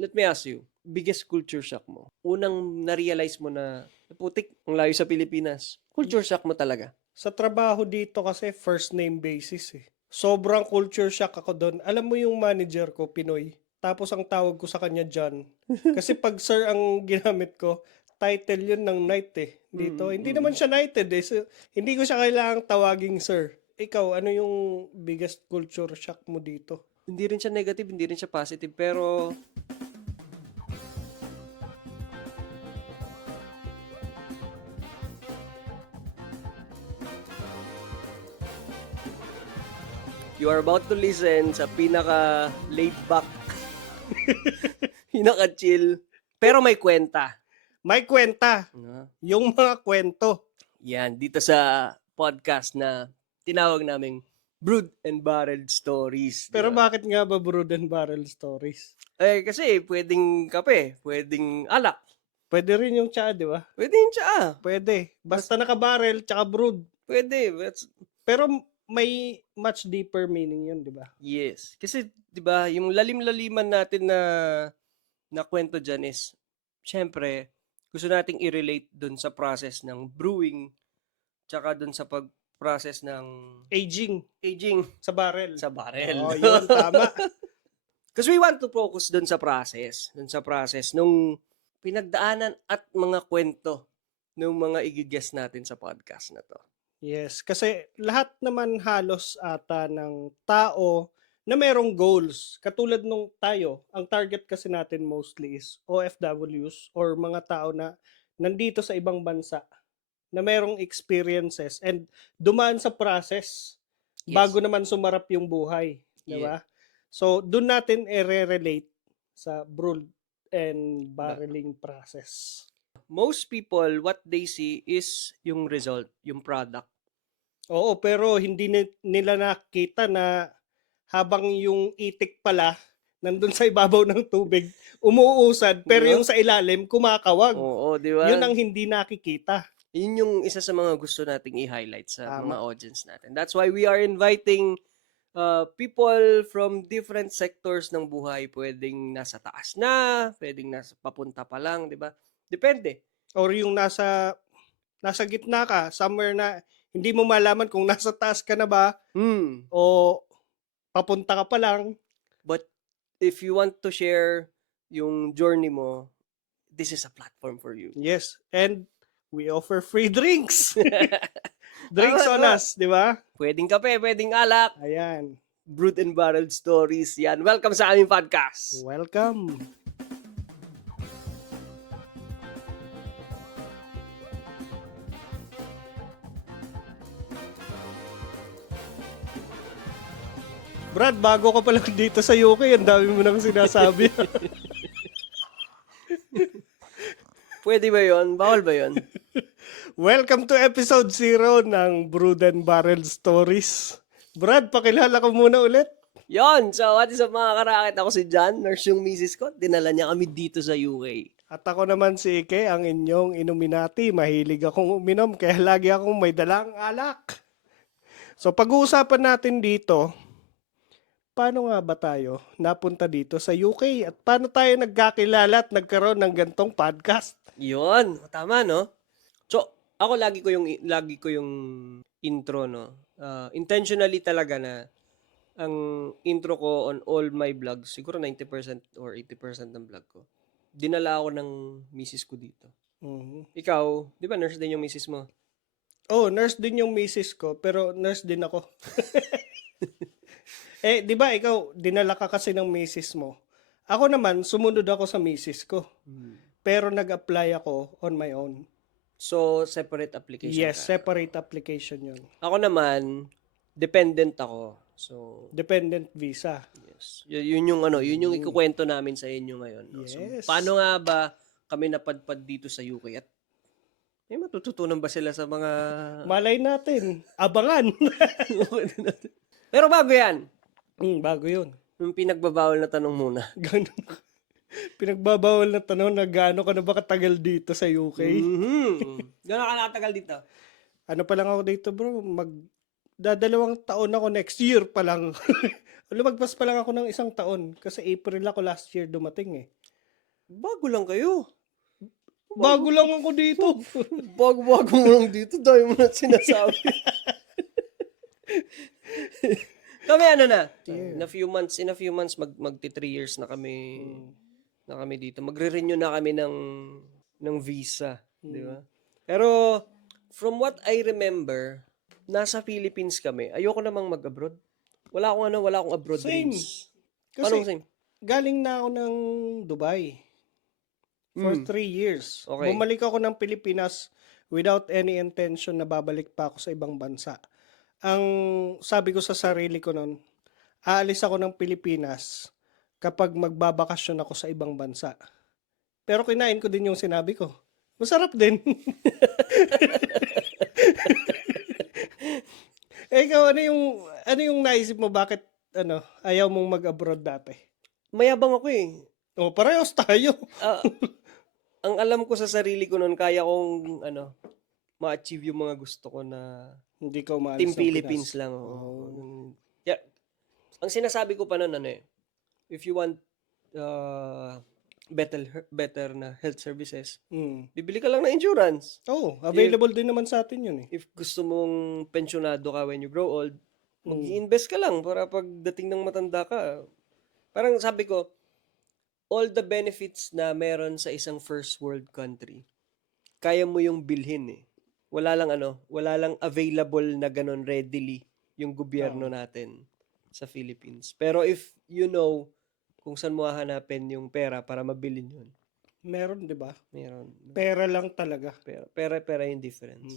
let me ask you, biggest culture shock mo? Unang na-realize mo na, putik, ang layo sa Pilipinas. Culture shock mo talaga. Sa trabaho dito kasi first name basis eh. Sobrang culture shock ako doon. Alam mo yung manager ko, Pinoy. Tapos ang tawag ko sa kanya John. Kasi pag sir ang ginamit ko, title yun ng knight eh. Dito. Hindi naman siya knighted eh. So, hindi ko siya kailangang tawaging sir. Ikaw, ano yung biggest culture shock mo dito? Hindi rin siya negative, hindi rin siya positive, pero you are about to listen sa pinaka laid back, pinaka chill, pero may kwenta. May kwenta. Yung mga kwento. Yan, dito sa podcast na tinawag naming Brood and Barreled Stories. di Pero ba? bakit nga ba Brood and Barrel Stories? Kasi pwedeng kape, pwedeng alak, Pwede rin yung tsa, di ba? pwedeng tsaa, Pwede. Basta naka-barrel, tsaka brood. pwede. Pero may much deeper meaning yun, di ba? Yes. Kasi, di ba, yung lalim-laliman natin na kwento dyan is, syempre, gusto nating i-relate dun sa process ng brewing, tsaka dun sa pag-process ng Aging aging sa barrel. sa barrel. Oh, yun, tama. Because we want to focus dun sa process nung pinagdaanan at mga kwento ng mga igigest natin sa podcast na to. Yes, kasi lahat naman halos ata ng tao na merong goals. Katulad nung tayo, ang target kasi natin mostly is OFWs or mga tao na nandito sa ibang bansa na merong experiences and dumaan sa process bago naman sumarap yung buhay. Diba? So, dun natin i-relate sa brew and barreling process. Most people, what they see is yung result, yung product. Oo, pero hindi nila nakita na habang yung itik pala nandun sa ibabaw ng tubig, umuusad, pero Diba? yung sa ilalim, kumakawag. Oo, di ba? Yun ang hindi nakikita. Yun yung isa sa mga gusto nating i-highlight sa Tama. mga audience natin. That's why we are inviting people from different sectors ng buhay. Pwedeng nasa taas na, pwedeng nasa papunta pa lang, di ba? Depende. Or yung nasa gitna ka, somewhere na hindi mo malaman kung nasa taas ka na ba o papunta ka pa lang. But if you want to share yung journey mo, this is a platform for you. Yes, and we offer free drinks. Drinks on Tama. us, di ba? Pwedeng kape, pwedeng alak. Ayan. Brood and Barreled Stories. Yan. Welcome sa aming podcast. Welcome. Brad, bago ka pa lang dito sa UK, ang dami mo nang sinasabi. Pwede ba yon? Bawal ba yon? Welcome to episode 0 ng Brood and Barrel Stories. Brad, pakilala ko muna ulit. Yon! So, what is up mga karakit? Ako si John, nurse yung misis ko. Dinala niya kami dito sa UK. At ako naman si Ike, ang inyong inuminati. Mahilig akong uminom, kaya lagi akong may dalang alak. So, pag-uusapan natin dito, paano nga ba tayo napunta dito sa UK? At paano tayo nagkakilala at nagkaroon ng gantong podcast? Yon! Tama, no? So, ako lagi ko yung intro, no? Intentionally talaga na ang intro ko on all my vlogs, siguro 90% or 80% ng vlog ko, dinala ako ng misis ko dito. Ikaw, di ba nurse din yung misis mo? Oh, nurse din yung misis ko, pero nurse din ako. Di ba ikaw, dinala ka kasi ng misis mo. Ako naman, sumunod ako sa misis ko. Pero nag-apply ako on my own. So, separate application Yes, ka. separate application yun. Ako naman, dependent ako. So, Dependent visa. yes. Yun yung ikukwento namin sa inyo ngayon. No? Yes. So, paano nga ba kami napadpad dito sa UK at may matututunan ba sila sa mga... Malay natin. Abangan. Pero bago yan, Bago yun. yung pinagbabawal na tanong muna. Ganun. Pinagbabawal na tanong na gaano ka na ba katagal dito sa UK? Gano'n ka nakatagal dito? Ano pa lang ako dito bro? Dadalawang taon ako next year pa lang. Lumagpas pa lang ako ng 1 taon. Kasi April ako last year dumating eh. Bago lang kayo. Bago lang ako dito. Bago mo lang dito. Dahil mo na sinasabi. Kami ano na. Yeah. In a few months, magti 3 years na kami Mm. dito. Magre-renew na kami ng visa. Di Mm. ba? Pero, from what I remember, nasa Philippines kami. Ayoko namang mag-abroad. Wala akong abroad Same. dreams. Kasi Anong same? galing na ako ng Dubai for 3 years. Okay. Bumalik ako ng Pilipinas without any intention na babalik pa ako sa ibang bansa. Ang sabi ko sa sarili ko noon, aalis ako ng Pilipinas kapag magbabakasyon ako sa ibang bansa. Pero kinain ko din yung sinabi ko. Masarap din. Ikaw, ano yung naisip mo bakit ayaw mong mag-abroad dati? Mayabang ako eh. O, parehas tayo. Ah, ang alam ko sa sarili ko noon, kaya kong ma-achieve yung mga gusto ko na Hindi ka umaalis Team ng Philippines Pinas. lang. Yeah. Ang sinasabi ko pa noon, if you want better na health services, bibili ka lang ng insurance. Oh, available din naman sa atin yun eh. If gusto mong pensyonado ka when you grow old, mag-i-invest ka lang para pagdating ng matanda ka. Parang sabi ko, all the benefits na meron sa isang first world country, kaya mo yung bilhin eh. Wala lang available na ganun readily yung gobyerno natin sa Philippines. Pero if you know kung saan mo hahanapin yung pera para mabilin yun, Meron, di ba? meron. Pera lang talaga. Pera yung difference.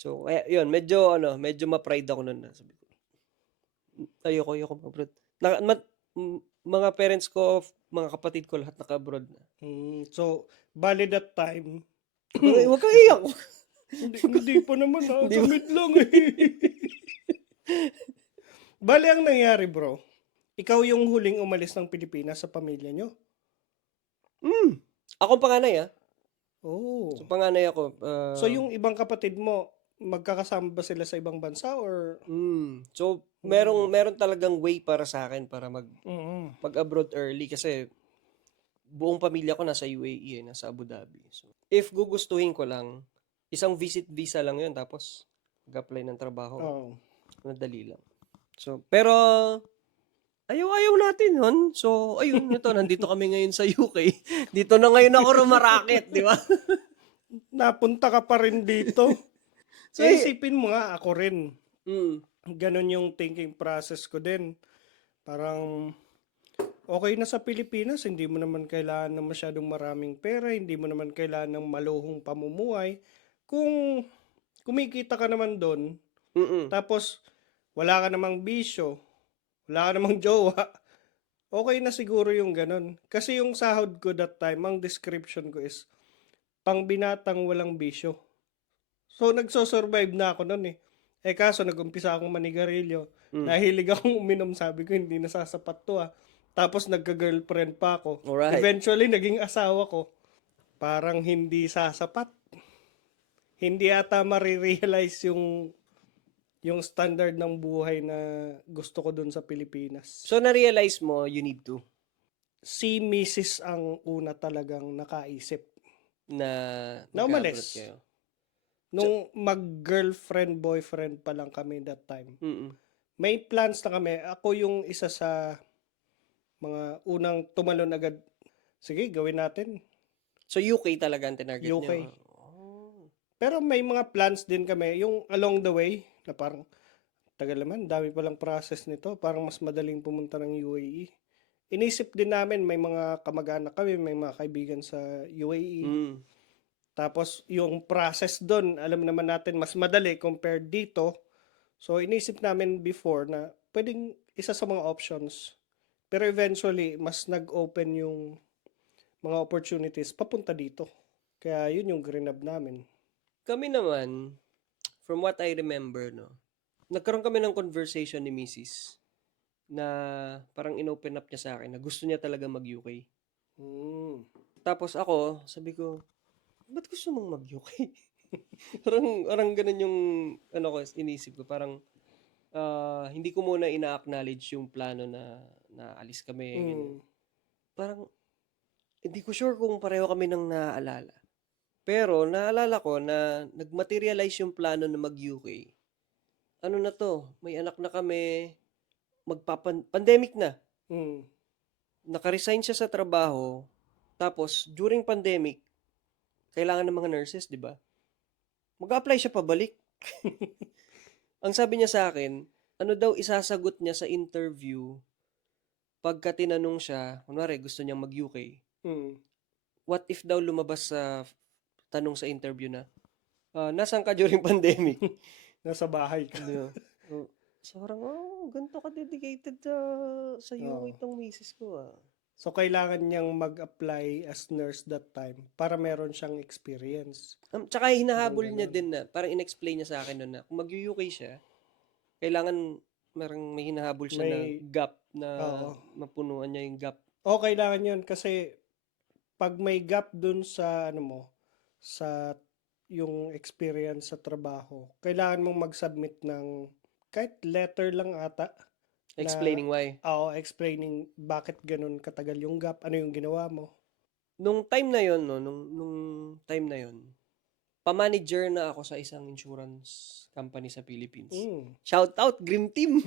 So, kaya, yun, medyo ma-pride ako nun. Sabi ko, ayoko mag-abroad. Mga parents ko, mga kapatid ko, lahat naka-abroad na. So, bali that time, Huwag kang iyak. hindi pa naman samid lang eh. Bali ang nangyari bro, ikaw yung huling umalis ng Pilipinas sa pamilya nyo? Ako panganay Oh. So, panganay ako. So yung ibang kapatid mo, magkakasama ba sila sa ibang bansa or? So, meron talagang way para sa akin para Mm. mag-abroad early kasi buong pamilya ko nasa UAE nasa Abu Dhabi. So, if gugustuhin ko lang, isang visit visa lang 'yun tapos mag-apply ng trabaho. Oh. Madali lang. So, pero ayaw natin 'yun. So, ayun, nandito kami ngayon sa UK. Dito na ngayon ako rumarakit, di ba? Napunta ka pa rin dito. So, isipin mo nga, ako rin. Ganon yung thinking process ko din. Parang, okay na sa Pilipinas, hindi mo naman kailangan ng masyadong maraming pera, hindi mo naman kailangan ng maluhong pamumuhay. Kung kumikita ka naman doon, tapos wala ka namang bisyo, wala ka namang jowa, okay na siguro yung ganon. Kasi yung sahod ko that time, ang description ko is, pang binatang walang bisyo. So, nagsosurvive na ako noon eh. Kaso, nag-umpisa akong manigarilyo. Nahilig akong uminom, sabi ko, hindi nasasapat to Tapos, nagka-girlfriend pa ako. Alright. Eventually, naging asawa ko. Parang hindi sasapat. Hindi ata marirealize yung standard ng buhay na gusto ko dun sa Pilipinas. So, na-realize mo, you need to? Si Mrs. ang una talagang nakaisip. Na umalis. Kayo. Nung mag-girlfriend, boyfriend pa lang kami that time. May plans na kami. Ako yung isa sa mga unang tumalon agad. Sige, gawin natin. So, UK talaga ang tinarget UK. nyo? Pero may mga plans din kami. Yung along the way, na parang, tagal naman, dami palang process nito. Parang mas madaling pumunta ng UAE. Inisip din namin, may mga kamag-anak kami, may mga kaibigan sa UAE. Tapos, yung process doon, alam naman natin, mas madali compared dito. So, inisip namin before na pwedeng isa sa mga options. Pero eventually, mas nag-open yung mga opportunities papunta dito. Kaya yun yung grinab namin. Kami naman, from what I remember, nagkaroon kami ng conversation ni Mrs. na parang in-open up niya sa akin na gusto niya talaga mag-UK. Tapos ako, sabi ko, ba't gusto mong mag-UK? parang ganun yung inisip ko. Parang hindi ko muna ina-acknowledge yung plano na alis kami. Parang Hindi ko sure kung pareho kami ng naaalala. Pero naalala ko na nag-materialize yung plano na mag-UK. Ano na 'to, may anak na kami, pandemic na. Mm. Naka-resign siya sa trabaho, tapos during pandemic, kailangan ng mga nurses, 'di ba? Mag-a-apply siya pabalik. Ang sabi niya sa akin, ano daw isasagot niya sa interview pagka tinanong siya, kunwari gusto niyang mag-UK. Mm. What if daw lumabas sa tanong sa interview na, nasaan ka during pandemic? Nasa bahay ka. Di ba? Oh, so parang, ganito ka dedicated sa UK Oo. itong misis ko ah. So, kailangan niyang mag-apply as nurse that time para meron siyang experience. Tsaka Parang hinahabol niya ganun. din na, parang in-explain niya sa akin nun na, kung mag-UK siya, kailangan may hinahabol siya na May, gap na oo. mapunuan niya yung gap. O, kailangan yun kasi pag may gap dun sa, ano mo, sa yung experience sa trabaho, kailangan mong mag-submit ng kahit letter lang ata na, Explaining why. explaining bakit ganun katagal yung gap, ano yung ginawa mo. Nung time na yon, no, nung time na yon, pa-manager na ako sa isang insurance company sa Philippines. Mm. Shout out, Grim Team!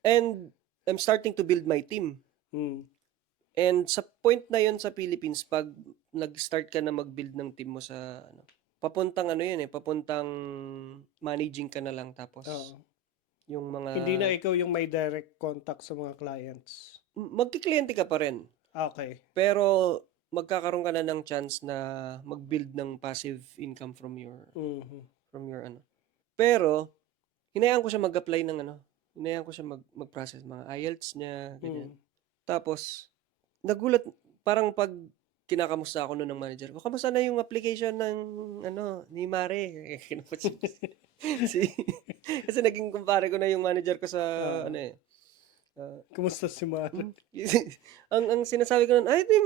And I'm starting to build my team. Mm. And sa point na yon sa Philippines, pag nag-start ka na mag-build ng team mo sa, papuntang papuntang managing ka na lang, tapos Oo. yung mga, Hindi na ikaw yung may direct contact sa mga clients. magkikliyente ka pa rin. Okay. Pero magkakaroon ka na ng chance na mag-build ng passive income from your Mhm. Pero hinayaan ko siya mag-apply ng hinayaan ko siya mag-process mga IELTS niya, ganyan. Mm. Tapos nagulat, parang pag kinakamusta ako noon ng manager ko, kamusta na yung application ng ni Mare? Kasi naging kumpare ko na yung manager ko sa Ah, kumusta si Mara? ang sinasabi ko nun, ay, di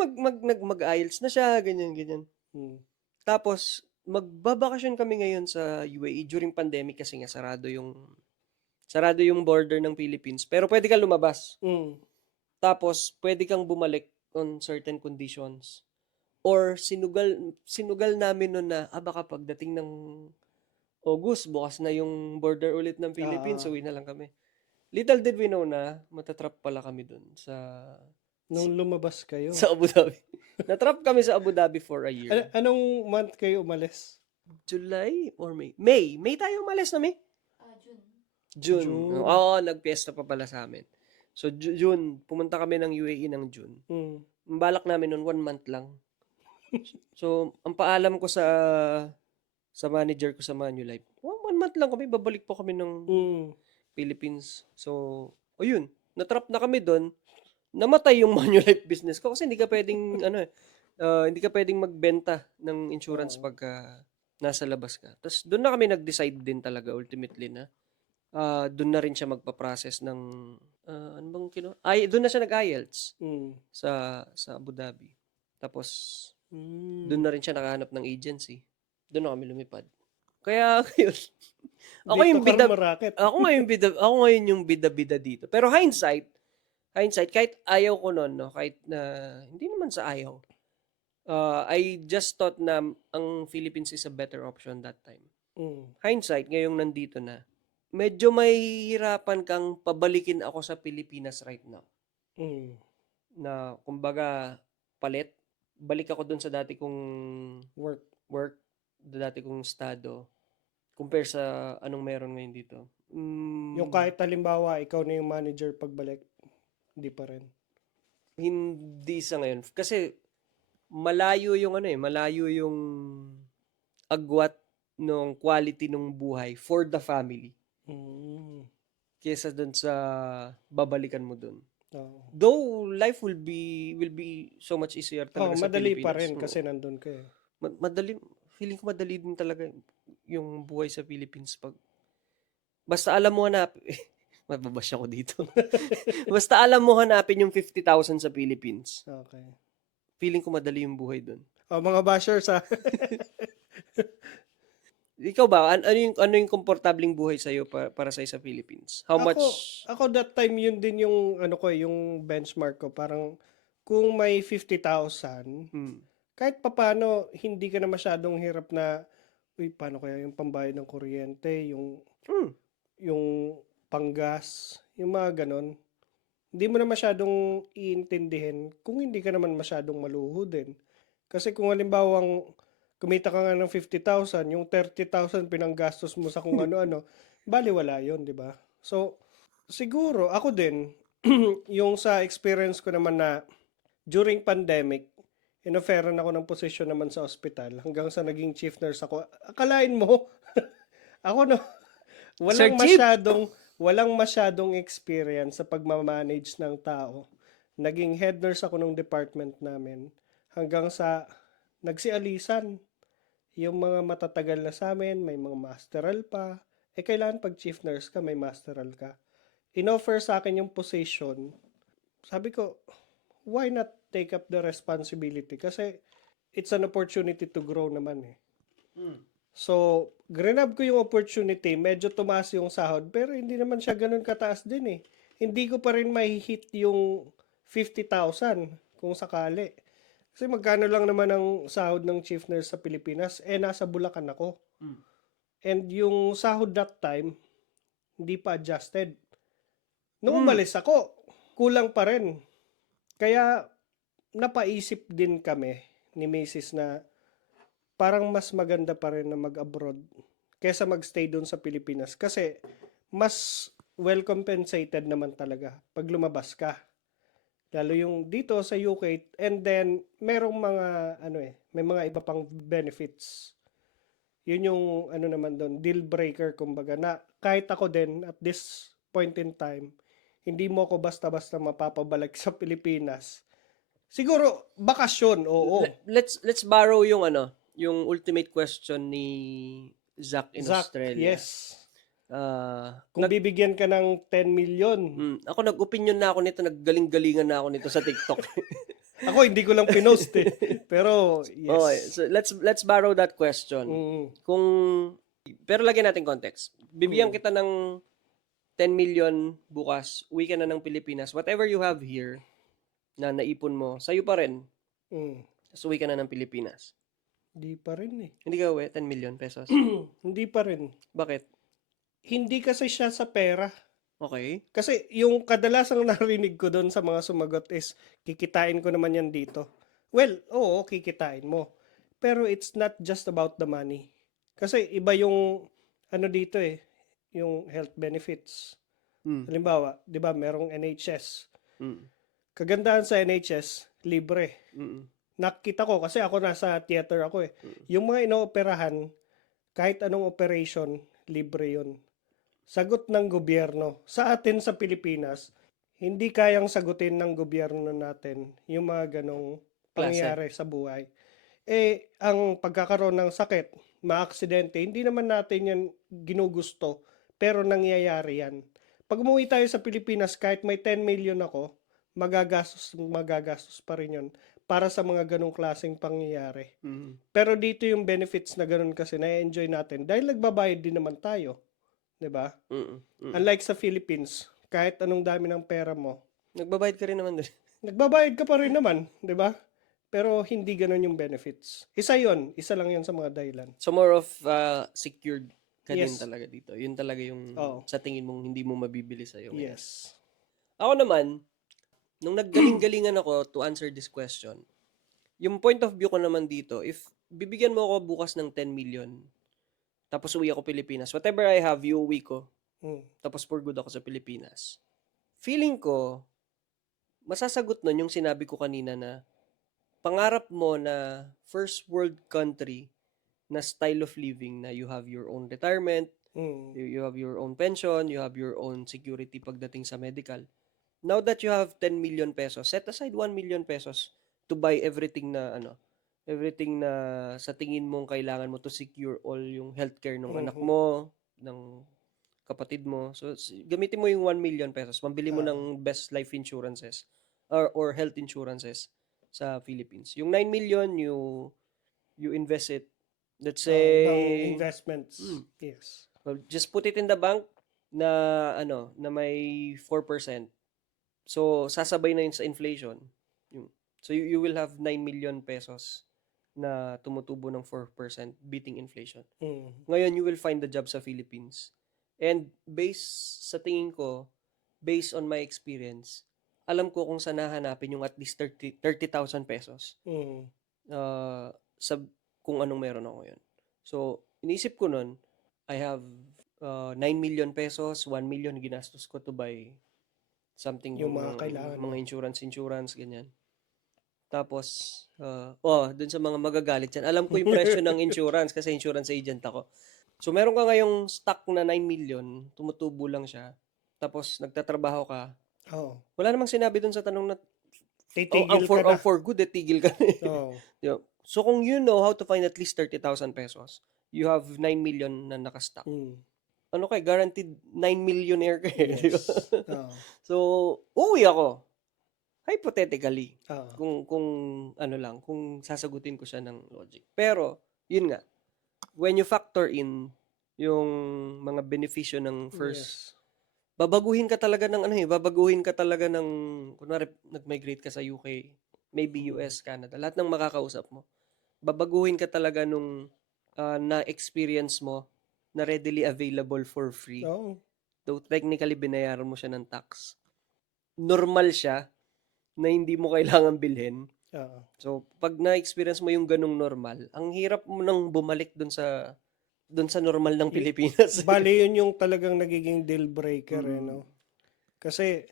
mag-IELTS na siya, ganyan, ganyan. Mm. Tapos, magbabakasyon kami ngayon sa UAE during pandemic kasi nga sarado yung border ng Philippines. Pero pwede kang lumabas. Mm. Tapos, pwede kang bumalik on certain conditions. Or sinugal namin nun na, baka pagdating ng August, bukas na yung border ulit ng Philippines, Ah, uwi na lang kami. Little did we know na matatrap pala kami dun nung lumabas kayo. sa Abu Dhabi. Natrap kami sa Abu Dhabi for a year. Anong month kayo umalis? July or May? May tayo umalis na May? June. June. Oo, nagpiesta pa pala sa amin. So, June, pumunta kami ng UAE ng June. Mm. Ang balak namin nun, 1 month lang. So, ang paalam ko sa manager ko sa Manulife, 1 month lang kami, babalik po kami ng Mm. Philippines. So, yun, natrap na kami doon. Namatay yung Manulife business ko kasi hindi ka pwedeng hindi ka pwedeng magbenta ng insurance Oo. pagka nasa labas ka. Tapos doon na kami nag-decide din talaga ultimately na doon na rin siya magpa-process ng ano bang doon na siya nag-IELTS Mm. sa Abu Dhabi. Tapos Mm. doon na rin siya nakahanap ng agency. Doon na kami lumipad. Kaya ngayon, ako Dito yung ka bida, rumarakit. ako ngayon yung bida-bida dito. Pero hindsight, kahit ayaw ko noon, no, kahit na hindi naman sa ayaw. I just thought na ang Philippines is a better option that time. Mm. Hindsight, ngayong nandito na, medyo mahihirapan kang pabalikin ako sa Pilipinas right now. Mm. Na, kumbaga, balik ako dun sa dati kong work, dati kong estado, compare sa anong meron ngayon dito. Yung kahit halimbawa, ikaw na yung manager pagbalik, hindi pa rin. Hindi sa ngayon. Kasi, malayo yung agwat ng quality ng buhay for the family. Mm. Kesa dun sa babalikan mo dun. Oo. Though life will be so much easier talaga sa madali Pilipinas. pa rin kasi nandun ka eh. Madali, feeling ko madali din talaga yung buhay sa Philippines basta alam mo mababash ako dito. Basta alam mo hanapin yung 50,000 sa Philippines. Okay. Feeling ko madali yung buhay dun. Mga bashers ha. Ikaw ba, ano yung komportabling buhay sa'yo para sa Philippines? How much? Ako that time yun din yung yung benchmark ko. Parang kung may 50,000, Mm. kahit papano, hindi ka na masyadong hirap na, uy, paano kaya yung pambayad ng kuryente, Mm. yung panggas, yung mga ganon. Hindi mo na masyadong iintindihin kung hindi ka naman masyadong maluho din. Kasi kung halimbawang kumita ka nga ng 50,000, yung 30,000 pinanggastos mo sa kung ano-ano, baliwala yun, di ba? So, siguro, ako din, yung sa experience ko naman na during pandemic, inoferan ako ng posisyon naman sa ospital hanggang sa naging chief nurse ako. Akalain mo, ako no, Sir walang Chief! masyadong walang masyadong experience sa pagmamanage ng tao. Naging head nurse ako ng department namin hanggang sa nagsialisan. Yung mga matatagal na sa amin, may mga masteral pa. Kailangan pag chief nurse ka, may masteral ka. Inoffer sa akin yung position. Sabi ko, why not take up the responsibility? Kasi it's an opportunity to grow naman eh. So, grinab ko yung opportunity, medyo tumaas yung sahod, pero hindi naman siya ganun kataas din eh. Hindi ko pa rin hit yung 50,000 kung sakali. Kasi magkano lang naman ang sahod ng chief nurse sa Pilipinas, nasa Bulacan ako. And yung sahod that time, hindi pa adjusted. Nung umalis ako, kulang pa rin. Kaya, napaisip din kami ni Mrs. na parang mas maganda pa rin na mag-abroad kaysa magstay doon sa Pilipinas. Kasi, mas well compensated naman talaga pag lumabas ka. Lalo yung dito sa UK, and then merong mga may mga iba pang benefits. Yun yung naman doon, deal breaker kumbaga, na kahit ako din at this point in time, hindi mo ako basta-basta mapapabalik sa Pilipinas. Siguro bakasyon, oo. Let's borrow yung ultimate question ni Zach in Zach, Australia. yes. Ah, Kung bibigyan ka ng 10 million, ako nag-opinion na ako nito, naggaling-galingan na ako nito sa TikTok. ako hindi ko lang pinost eh. Pero Okay, yes. so let's borrow that question. Mm. Pero lagyan natin context. Bibigyan kita ng 10 million bukas, uwi ka na ng Pilipinas. Whatever you have here na naipon mo, sa'yo pa rin. Mm. Tapos uwi ka na ng Pilipinas. Hindi pa rin eh. Hindi ka uwi, 10 million pesos. Hindi pa rin. Bakit? Hindi kasi siya sa pera. Okay. Kasi yung kadalasang narinig ko doon sa mga sumagot is, kikitain ko naman yan dito. Well, oo, kikitain mo. Pero it's not just about the money. Kasi iba yung dito eh, yung health benefits. Halimbawa, 'di ba, merong NHS. Kagandahan sa NHS, libre. Nakita ko kasi ako nasa theater ako eh. Yung mga inooperahan, kahit anong operation, libre yun. Sagot ng gobyerno. Sa atin sa Pilipinas, hindi kayang sagutin ng gobyerno natin yung mga ganong pangyayari sa buhay. Ang pagkakaroon ng sakit, maaksidente, hindi naman natin yan ginugusto, pero nangyayari yan. Pag umuwi tayo sa Pilipinas, kahit may 10 million ako, magagastos pa rin yun para sa mga ganong klaseng pangyayari. Pero dito yung benefits na ganon kasi na-enjoy natin dahil nagbabayad din naman tayo. 'Di ba? Unlike sa Philippines, kahit anong dami ng pera mo, Nagbabayad ka rin naman doon. nagbabayad ka pa rin naman, 'di ba? Pero hindi ganon yung benefits. Isa lang yun sa mga dahilan. So more of secured ka din Yes. talaga dito. Yun talaga yung Oo. sa tingin mong hindi mo mabibili sa'yo. ngayon. Yes. Ako naman, nung naggaling-galingan ako to answer this question, yung point of view ko naman dito, if bibigyan mo ako bukas ng 10 million, tapos uwi ako Pilipinas, whatever I have, iuwi ko, tapos for good ako sa Pilipinas. Feeling ko, masasagot nun yung sinabi ko kanina na pangarap mo na first world country na style of living na you have your own retirement, you have your own pension, you have your own security pagdating sa medical. Now that you have 10 million pesos, set aside 1 million pesos to buy everything na sa tingin mong kailangan mo to secure all yung healthcare ng anak mo, ng kapatid mo. So gamitin mo yung 1 million pesos, pambili mo ng best life insurances or health insurances sa Philippines. Yung 9 million you invest it. Let's say Investments. Yes. well, just put it in the bank na na may 4%. So sasabay na yun sa inflation. So you will have 9 million pesos na tumutubo ng 4% beating inflation. Ngayon, you will find the job sa Philippines. And sa tingin ko, based on my experience, alam ko kung saan hahanapin yung at least 30,000 pesos sa kung anong meron ako ngayon. So, inisip ko nun, I have 9 million pesos, 1 million ginastos ko to buy something, Yung mga kailangan mga mo. insurance, ganyan. Tapos, dun sa mga magagalit yan, alam ko yung presyo ng insurance kasi insurance agent ako. So, meron ka ngayong stock na 9 million, tumutubo lang siya, tapos nagtatrabaho ka, wala namang sinabi dun sa tanong na, Titigil ka na. for good, tigil ka na. Di ba? So, kung you know how to find at least 30,000 pesos, you have 9 million na nakastock. Ano kay guaranteed 9 millionaire ka eh. Di ba? Yes. So, uwi ako. Hypothetically. Oo. Kung sasagutin ko siya ng logic. Pero, yun nga, when you factor in yung mga benepisyo ng first, babaguhin ka talaga ng kunwari, nag-migrate ka sa UK, maybe US, Canada, lahat ng makakausap mo, babaguhin ka talaga nung na-experience mo na readily available for free. Though technically, binayaran mo siya ng tax. Normal siya na hindi mo kailangan bilhin. So, pag na-experience mo yung ganung normal, ang hirap mo nang bumalik dun sa normal ng Pilipinas. Bali, yun yung talagang nagiging deal breaker, no? Kasi,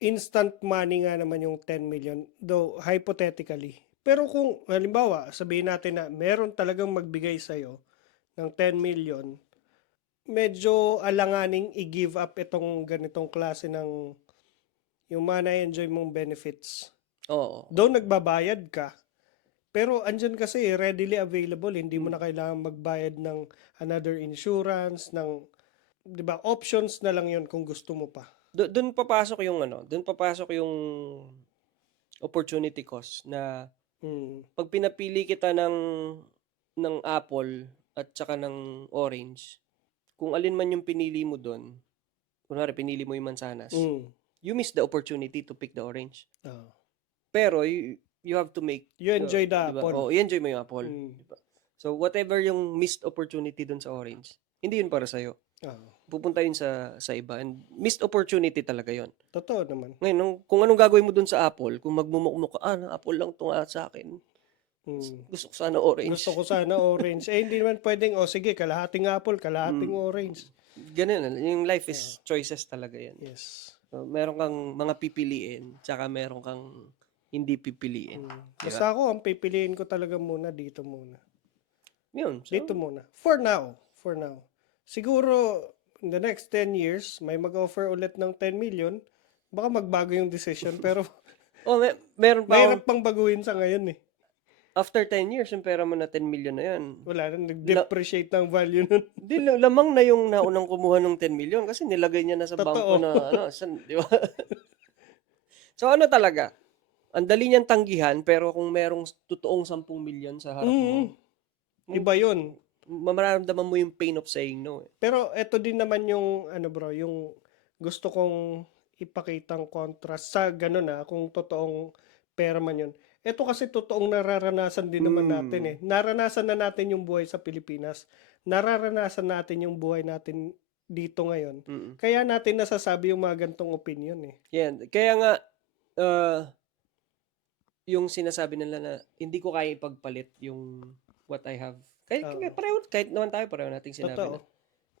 instant money nga naman yung 10 million, though hypothetically. Pero kung, halimbawa, sabihin natin na meron talagang magbigay sa'yo ng 10 million, medyo alanganing i-give up itong ganitong klase ng yung mga na-enjoy mong benefits. Doon nagbabayad ka. Pero andyan kasi readily available, hindi mo na kailangan magbayad ng another insurance, ng 'di ba? Options na lang 'yon kung gusto mo pa. Doon papasok yung opportunity cost na pag pinapili kita ng Apple at saka ng Orange, kung alin man yung pinili mo doon, kunwari pinili mo yung mansanas, you miss the opportunity to pick the orange. Pero you have to make you enjoy the diba? Apple. I-enjoy mo yung Apple. Diba? So whatever yung missed opportunity dun sa orange, hindi yun para sa'yo. Pupunta yun sa iba. And missed opportunity talaga yun. Totoo naman. Ngayon, kung anong gagawin mo dun sa Apple, kung magmumukmuk ka, Apple lang ito nga sa akin. Gusto ko sana orange. Hindi naman pwedeng, sige, kalahating Apple, kalahating orange. Ganun. Yung life is choices talaga yan. Yes. So, meron kang mga pipiliin, tsaka meron kang hindi pipiliin. Basta ako, ang pipiliin ko talaga muna, dito muna. Yun. So, dito muna. For now. Siguro, in the next 10 years, may mag-offer ulit ng 10 million, baka magbago yung decision, pero meron pa mahirap pang baguhin sa ngayon eh. After 10 years, yung pera mo na 10 million na yan. Wala na, nag-depreciate ng value nun. Di, lamang na yung naunang kumuha ng 10 million kasi nilagay niya na sa bangko na, di ba? So, talaga? Ang dali niyang tanggihan, pero kung merong totoong 10 million sa harap mo, iba yun. Mamaramdaman mo yung pain of saying no. Pero eto din naman yung, yung gusto kong ipakitang contrast sa ganun kung totoong pera man yun. Ito kasi totoong nararanasan din naman natin eh. Naranasan na natin yung buhay sa Pilipinas. Nararanasan natin yung buhay natin dito ngayon. Kaya natin nasasabi yung mga gantong opinion eh. Yan. Kaya nga, yung sinasabi nila na hindi ko kaya ipagpalit yung what I have. Kahit naman tayo, pareho nating sinabi na.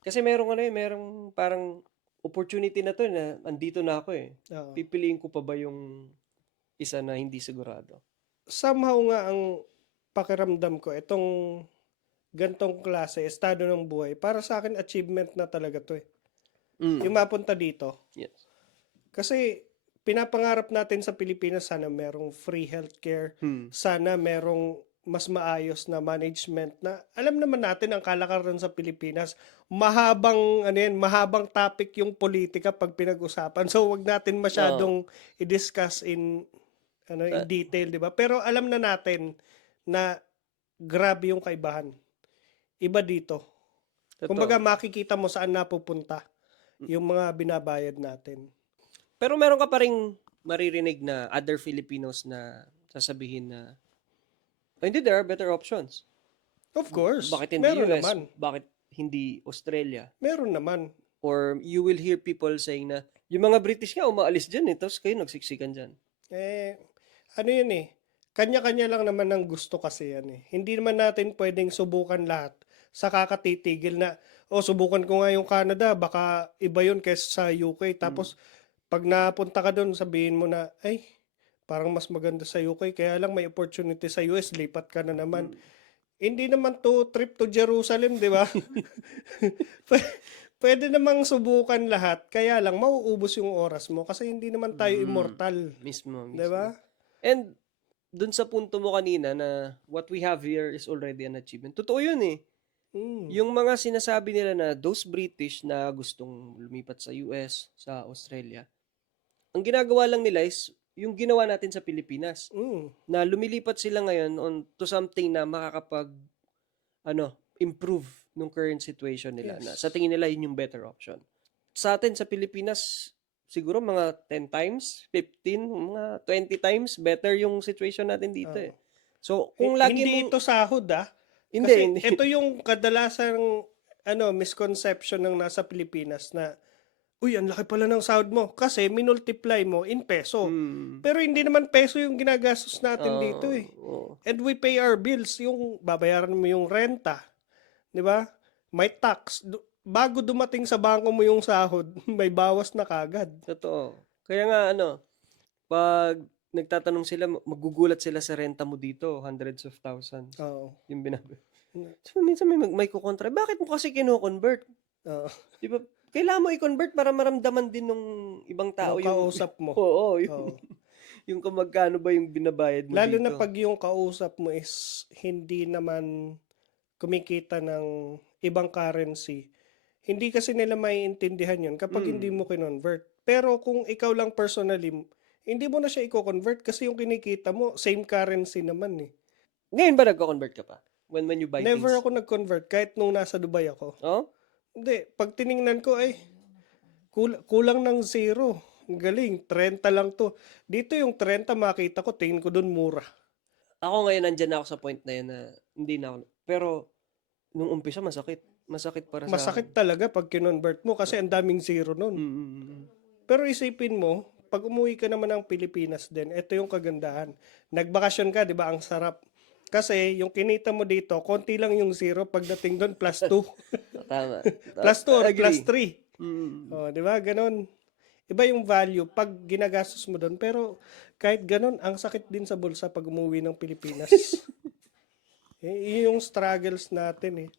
Kasi merong parang opportunity na to na andito na ako eh. Pipiliin ko pa ba yung isa na hindi sigurado? Somehow nga ang pakiramdam ko, itong gantong klase, estado ng buhay, para sa akin achievement na talaga to eh. Yung mapunta dito. Yes. Kasi pinapangarap natin sa Pilipinas, sana merong free healthcare, sana merong mas maayos na management na alam naman natin ang kalakaran sa Pilipinas, mahabang topic yung politika pag pinag-usapan. So wag natin masyadong i-discuss in detail, 'di ba? Pero alam na natin na grabe yung kaibahan. Iba dito. Kumbaga makikita mo saan napupunta yung mga binabayad natin. Pero meron ka pa ring maririnig na other Filipinos na sasabihin na, "Oh, hindi, there are better options. Of course. Bakit hindi Meron US? naman. Bakit hindi Australia?" Meron naman. Or you will hear people saying na, yung mga British nga umaalis dyan tapos kayo nagsiksikan dyan. Eh, ano yun eh. Kanya-kanya lang naman ng gusto kasi yan eh. Hindi naman natin pwedeng subukan lahat sa kakatitigil na, subukan ko nga yung Canada, baka iba yun kaysa sa UK. Tapos, pag napunta ka doon, sabihin mo na, ay, parang mas maganda sa UK, kaya lang may opportunity sa US, lipat ka na naman. Hindi naman to trip to Jerusalem, di ba? Pwede namang subukan lahat, kaya lang mauubos yung oras mo kasi hindi naman tayo immortal, Mismo. di ba? And dun sa punto mo kanina na what we have here is already an achievement. Totoo yun eh. Yung mga sinasabi nila na those British na gustong lumipat sa US, sa Australia, ang ginagawa lang nila is yung ginawa natin sa Pilipinas. Na lumilipat sila ngayon to something na makakapag improve nung current situation nila. Na sa tingin nila yun yung better option. Sa atin sa Pilipinas, siguro mga 10 times, 15, mga 20 times better yung situation natin dito eh. So, kung lagi Hindi ito sahod Hindi, kasi hindi. ito yung kadalasang misconception ng nasa Pilipinas na, uy, ang laki pala ng sahod mo kasi minultiply mo in peso. Pero hindi naman peso yung ginagastos natin dito eh. And we pay our bills, yung babayaran mo yung renta. Di ba? May tax. Bago dumating sa bangko mo yung sahod, may bawas na kagad. Totoo. Kaya nga pag nagtatanong sila, magugulat sila sa renta mo dito, hundreds of thousands. Oo. Yung So, minsan may kukontra. Bakit mo kasi kino-convert? Oo. Di ba? Kailangan mo i-convert para maramdaman din nung ibang tao yung kausap mo. Oo, yung kung magkano ba yung binabayad mo Lalo dito. na pag yung kausap mo is hindi naman kumikita ng ibang currency. Hindi kasi nila maiintindihan yun kapag hindi mo kinonvert. Pero kung ikaw lang personally, hindi mo na siya i-convert kasi yung kinikita mo, same currency naman eh. Ngayon ba nagko-convert ka pa? When you buy Never things? ako nag-convert kahit nung nasa Dubai ako. Oh? Hindi, pag tiningnan ko ay kulang ng zero. Ang galing, 30 lang to. Dito yung 30 makita ko, tingin ko dun mura. Ako ngayon nandyan ako sa point na yun na hindi na ako. Pero nung umpisa masakit. Masakit para sa Masakit talaga pag kinonvert mo kasi ang daming zero nun. Pero isipin mo, pag umuwi ka naman ng Pilipinas din, ito yung kagandahan. Nagbakasyon ka, di ba? Ang sarap. Kasi yung kinita mo dito, konti lang yung zero. Pagdating doon, plus 2. Tama. plus 2 or Agree. plus 3. Di ba? Ganon. Iba yung value pag ginagastos mo doon. Pero kahit ganon, ang sakit din sa bulsa pag umuwi ng Pilipinas. Yung struggles natin eh.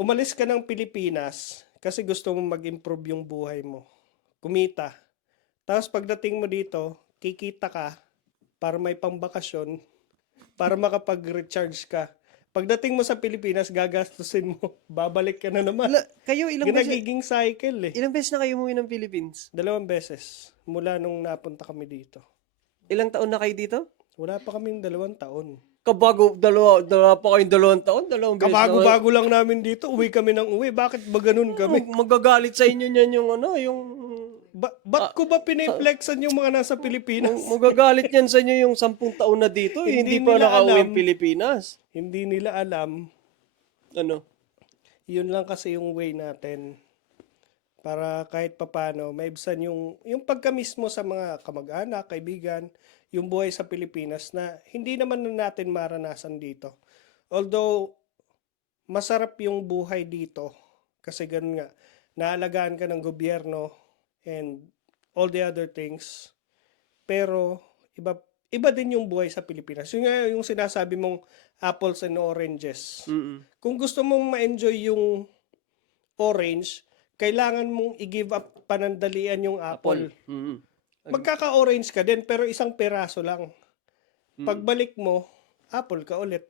Umalis ka ng Pilipinas kasi gusto mo mag-improve yung buhay mo. Kumita. Tapos pagdating mo dito, kikita ka para may pambakasyon, para makapag-recharge ka. Pagdating mo sa Pilipinas, gagastusin mo. Babalik ka na naman. Kayo Ginagiging cycle eh. Ilang beses na kayo umuwi ng Philippines? 2 beses mula nung napunta kami dito. Ilang taon na kayo dito? Wala pa kaming 2 taon. Kabago, dalawa pa kayong 2 taon? 2 beses Kabago-bago lang namin dito. Uwi kami ng uwi. Bakit ba ganun kami? Magagalit sa inyo niyan yung Ba't ko ba piniflexan yung mga nasa Pilipinas? magagalit yan sa inyo yung 10 taon na dito. Hindi pa nila nakauwi alam. Pilipinas. Hindi nila alam. Ano? Yun lang kasi yung way natin. Para kahit papano, maibsan yung pagka-miss mo sa mga kamag-anak, kaibigan, yung buhay sa Pilipinas na hindi naman natin maranasan dito. Although, masarap yung buhay dito. Kasi ganun nga, naalagaan ka ng gobyerno and all the other things. Pero, iba din yung buhay sa Pilipinas. Yung nga yung sinasabi mong apples and oranges. Kung gusto mong ma-enjoy yung orange, kailangan mong i-give up panandalian yung apple. Magkaka-orange ka din, pero isang peraso lang. Pagbalik mo, apple ka ulit.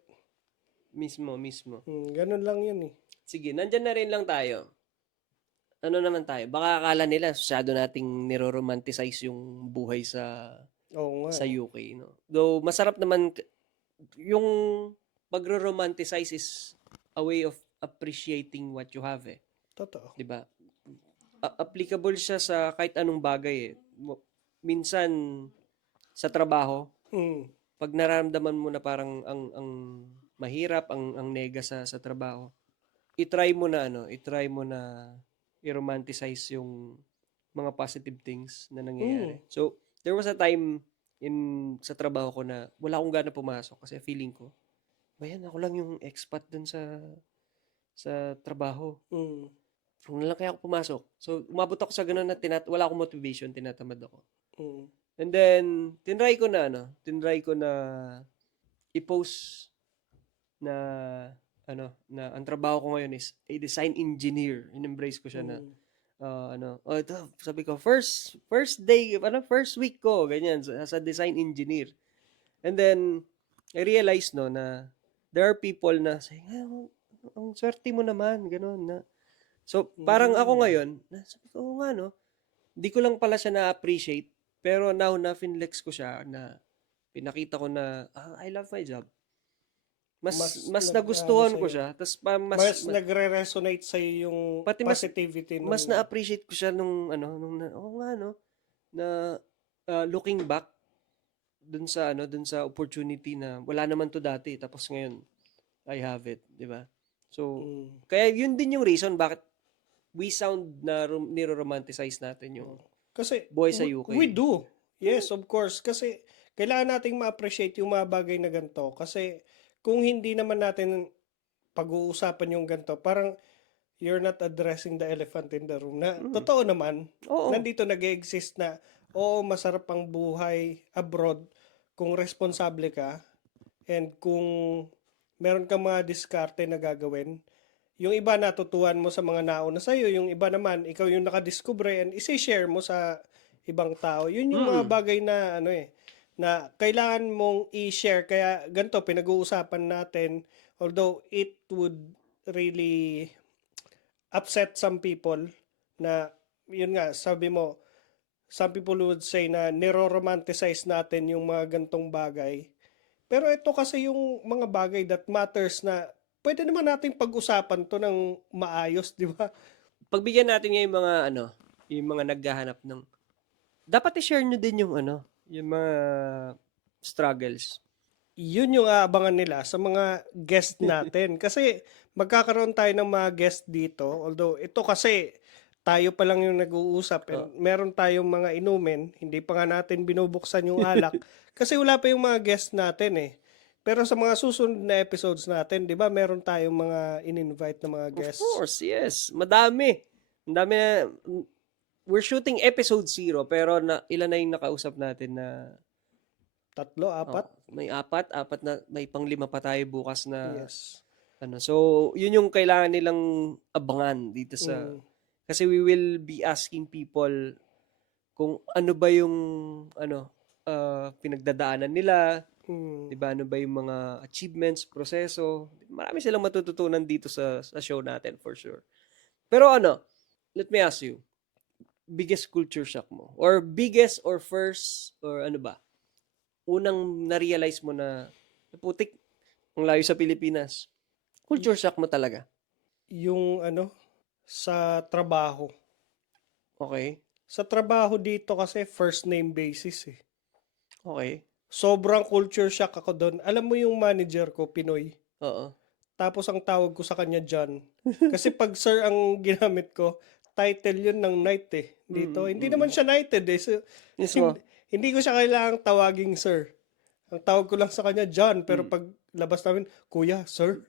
Mismo. Ganun lang yun eh. Sige, nandyan na rin lang tayo. Ano naman tayo? Baka akala nila masyado nating niro-romanticize yung buhay sa UK, no? Though masarap naman yung pagro-romanticize is a way of appreciating what you have eh. Totoo. 'Di ba? Applicable siya sa kahit anong bagay eh. Minsan sa trabaho, Mm. pag nararamdaman mo na parang ang mahirap, ang nega sa trabaho, i-try mo na i-romanticize yung mga positive things na Mm. nangyayari. So, there was a time sa trabaho ko na wala akong gana pumasok kasi feeling ko, bayan ako lang yung expat dun sa trabaho. Mm. Kung na lang kaya ako pumasok. So, umabot ako sa ganun na wala akong motivation, tinatamad ako. Mm. And then, tinry ko na i-post na na ang trabaho ko ngayon is a design engineer. In-embrace ko siya na Mm. ito, sabi ko, first day, first week ko, ganyan, as a design engineer. And then, I realized, no, na there are people na saying, ang swerte mo naman, gano'n, na. So, parang ako Mm. ngayon, sabi ko, oo nga, no, hindi ko lang pala siya na-appreciate, pero now na finlex ko siya, na pinakita ko na, I love my job. Mas Nag-ano nagustuhan ko sa'yo, siya, tapos mas nagre-resonate sa'yo yung pati positivity mas nung, na-appreciate ko siya nung oo nga, no, na looking back dun sa opportunity na wala naman to dati, tapos ngayon I have it, di ba? So, mm. kaya yun din yung reason bakit we sound na niro-romanticize natin yung Kasi buhay sa UK. we do. Yes, of course. Kasi kailangan nating ma-appreciate yung mga bagay na ganito. Kasi kung hindi naman natin pag-uusapan yung ganito, parang you're not addressing the elephant in the room. Na Mm. totoo naman, Oo. nandito nag-exist na, oo, masarap ang buhay abroad kung responsable ka and kung meron kang mga diskarte na gagawin. Yung iba natutuhan mo sa mga nauna sa'yo, yung iba naman, ikaw yung nakadiscover and isi-share mo sa ibang tao. Yun yung mga Mm. bagay na na kailangan mong i-share. Kaya ganito, pinag-uusapan natin, although it would really upset some people na, yun nga, sabi mo, some people would say na niro-romanticize natin yung mga gantong bagay. Pero ito kasi yung mga bagay that matters na pwede naman nating pag-usapan to ng maayos, di ba? Pagbigyan natin yung mga yung mga naghahanap ng dapat i-share nyo din yung mga struggles. Yun yung aabangan nila sa mga guest natin. Kasi magkakaroon tayo ng mga guest dito. Although ito kasi tayo pa lang yung nag-uusap and meron tayong mga inumin. Hindi pa nga natin binubuksan yung alak. Kasi wala pa yung mga guest natin eh. Pero sa mga susunod na episodes natin, di ba, meron tayong mga in-invite na mga Of guests. course, yes. Madami. Ang dami na, we're shooting episode 0, pero ilan na yung nakausap natin na 3, 4? may apat na, may pang-5 pa tayo bukas na Yes. So, yun yung kailangan nilang abangan dito sa kasi we will be asking people kung ano ba yung pinagdadaanan nila, 'di ba? Ano ba yung mga achievements, proseso. Marami silang matututunan dito sa show natin for sure. Pero let me ask you, biggest culture shock mo or biggest or first or ano ba? Unang na-realize mo na putik, ang layo sa Pilipinas. Culture shock mo talaga. Yung sa trabaho. Okay. Sa trabaho dito kasi first name basis eh. Okay. Sobrang culture shock ako doon. Alam mo yung manager ko, Pinoy. Oo. Tapos ang tawag ko sa kanya John. Kasi pag sir ang ginamit ko, title yun ng night eh. Dito. Hindi naman siya knighted eh. So, Mismo. hindi ko siya kailangang tawaging sir. Ang tawag ko lang sa kanya John. Pero pag labas namin, kuya, sir.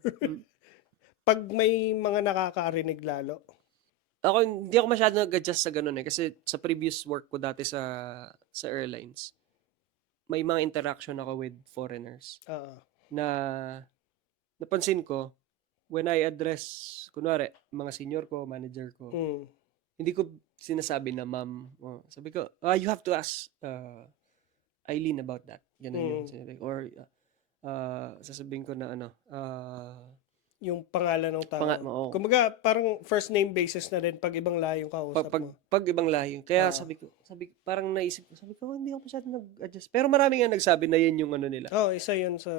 Pag may mga nakakarinig lalo. Ako, hindi ako masyado nag-adjust sa ganun eh. Kasi sa previous work ko dati sa airlines, may mga interaction ako with foreigners. Na napansin ko, when I address, kunwari, mga senior ko, manager ko, hindi ko sinasabi na ma'am. Sabi ko, you have to ask Eileen about that. Ganun yun. Or sasabihin ko na yung pangalan ng tao. oo. Kumbaga, parang first name basis na din pag ibang layong kausap mo. Pag ibang lahi. Kaya sabi ko, parang naisip ko, hindi ako masyado nag-adjust. Pero marami nga nagsabi na yun yung nila. Isa yun sa...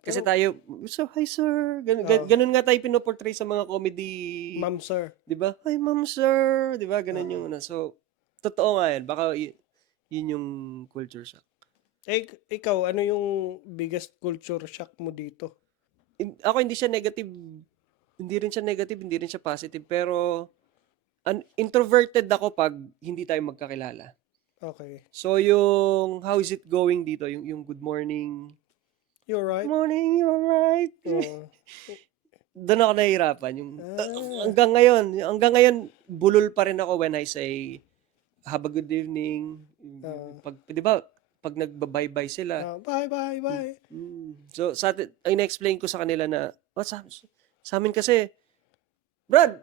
Kasi tayo, so, hi sir. Ganun nga tayo pinoportray sa mga comedy. Ma'am sir. Di ba? Hi ma'am sir. Di ba? Ganun yung So, totoo nga yan. Baka yun yung culture shock. Ikaw, ano yung biggest culture shock mo dito? Ako hindi siya negative, hindi rin siya negative, hindi rin siya positive, pero introverted ako pag hindi tayo magkakilala. Okay. So yung how is it going dito, yung good morning, You're right. morning, you're right. Oo. Doon ako nahihirapan. Yung, Ah, hanggang ngayon, bulol pa rin ako when I say, have a good evening. ah, Pag, di ba, pag nagba-bye-bye sila. bye, bye, bye. So, sa atin, ay na-explain ko sa kanila na, sa amin kasi, Brad!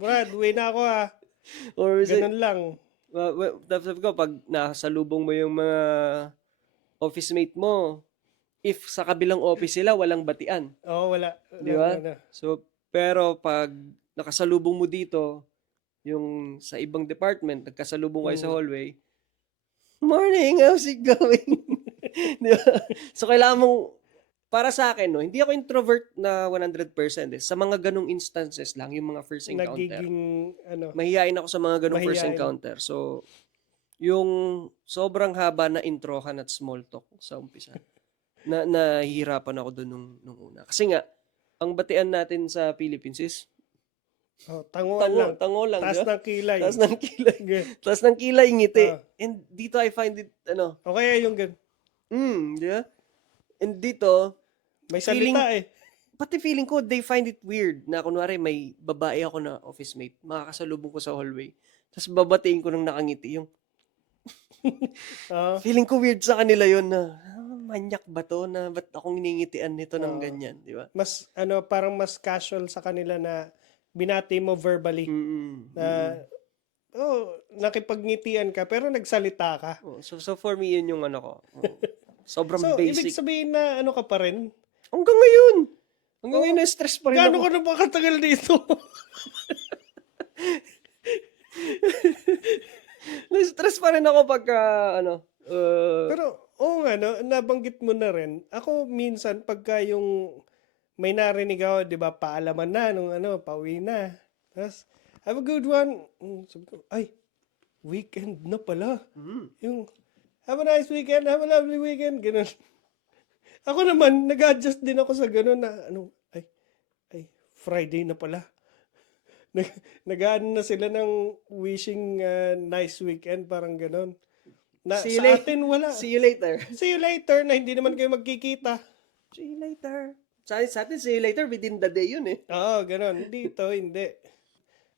Brad, uwi na ako ah. Or is it, Ganun lang. sabi ko, pag nasalubong mo yung mga office mate mo, if sa kabilang office sila, walang batian. Oo, wala. Di ba? So, pero pag nakasalubong mo dito, yung sa ibang department, nagkasalubong kayo sa hallway, morning, how's it going? Di ba? So, kailangan mong, para sa akin, no, hindi ako introvert na 100%. Sa mga ganong instances lang, yung mga first encounter. Nagiging, Mahihain ako sa mga ganong first mahiyain. encounter. So, yung sobrang haba na introhan at small talk sa umpisa, nahihirapan ako doon nung una. Kasi nga, ang batian natin sa Philippines is Tanguan lang. tango lang, Taas di ba? ng kilay. Taas ng kilay. Ge- Taas ng kilay, ngiti. Ah. And dito I find it, O kaya yung ganun. di ba? And dito, May salita eh. pati feeling ko, they find it weird na kunwari may babae ako na office mate, makakasalubong ko sa hallway, tapos babatiin ko ng nakangiti yung, Ah, feeling ko weird sa kanila yun na, manyak ba to na ba't akong iningitian nito ng ganyan, di ba? mas, parang mas casual sa kanila na binati mo verbally. Na, nakipagngitian ka, pero nagsalita ka. So for me, yun yung ano ko. Sobrang So, basic. ibig sabihin na ano ka pa rin? Hanggang ngayon. Hanggang ngayon, na-stress pa rin Gaano ako. ko na ba katagal dito? Na-stress pa rin ako pagka, Pero, oo nga, no, nabanggit mo na rin. Ako, minsan, pagka yung may narinig ako, di ba, paalaman na, nung pauwi na. Tapos, have a good one. Sabi ko, ay, weekend na pala. Yung, have a nice weekend, have a lovely weekend. Ganun. Ako naman, nag-adjust din ako sa ganun na, ay, Friday na pala. Nag-ano na sila ng wishing nice weekend, parang ganun. Na, See you sa atin, wala. see you later. See you later na hindi naman kayo magkikita. See you later. Sa atin, see you later within the day yun eh. Oo, ganun. Dito, hindi.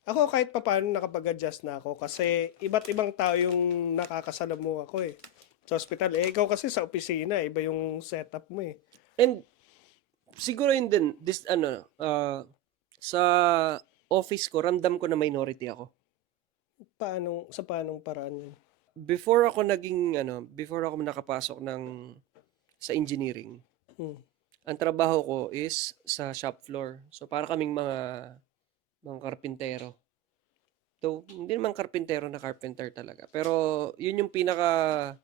Ako kahit papaano nakapag-adjust na ako kasi iba't ibang tao yung nakakasalamu ako eh. Sa hospital. Ikaw kasi sa opisina, iba yung setup mo eh. And siguro yun din, sa office ko, ramdam ko na minority ako. Sa paanong paraan yun? Before ako nakapasok sa engineering, ang trabaho ko is sa shop floor. So para kaming mga karpintero. So, hindi naman karpintero na carpenter talaga. Pero yun yung pinaka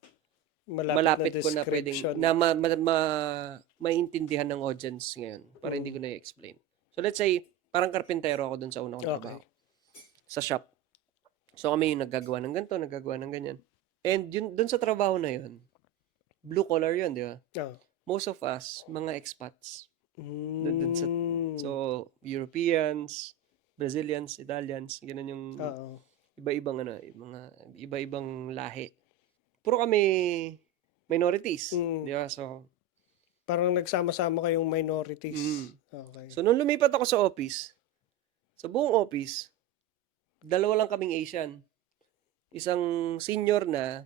malapit ko na pwedeng na maintindihan ng audience ngayon para hindi ko na i-explain. So let's say parang karpintero ako dun sa una kong trabaho. Sa shop. So kami yung naggagawa ng ganito, naggagawa ng ganyan. And yun dun sa trabaho na yun, blue collar yun, di ba? Most of us, mga expats. Dun sa, so Europeans, Brazilians, Italians, ganun yung iba-ibang mga iba-ibang lahi. Puro kami minorities, di ba? So parang nagsama-sama kayong minorities. Okay. So nung lumipat ako sa office, sa buong office, dalawa lang kaming Asian. Isang senior na